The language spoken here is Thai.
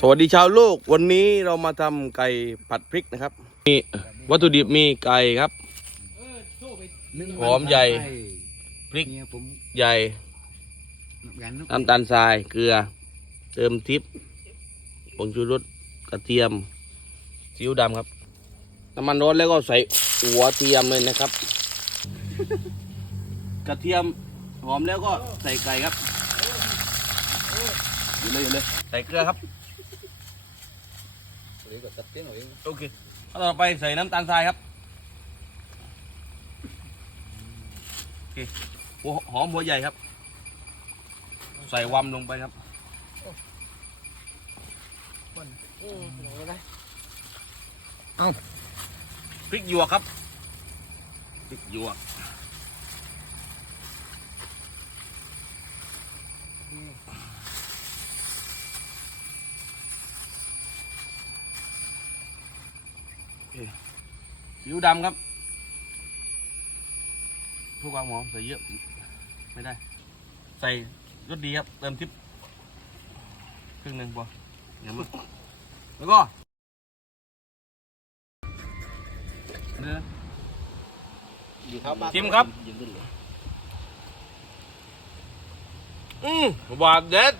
สวัสดีชาวโลก วันนี้เรามาทำไก่ผัดพริกนะครับ มีวัตถุดิบมีไก่ครับหอมใหญ่พริกใหญ่น้ำตาลทรายเกลือ เติมทิพย์ผงชูรสกระเทียมซีอิ๊วดำครับน้ำมันร้อนแล้วก็ใส่หัวเทียมเลยนะครับ กระเทียมหอมแล้วก็ใส่ไก่ครับอยู่เลยอยู่เลยใส่เกลือครับ เดี๋ยวก็ตัดเตี้ยงเอาเองโอเคขั้นตอนต่อไปใส่น้ำตาลทรายครับโอเคหัวหอมหัวใหญ่ครับ ใส่วำลงไปครับพริกหยวกครับพริกหยวกโอเคซีอิ๊วดำครับเพื่อความหอมใส่เยอะ ไม่ได้ ใส่รสดีครับ เติมทิปครึ่งหนึ่งพออย่ามาแล้วก็เนื้อชิมครับ อืมหวานเด็ด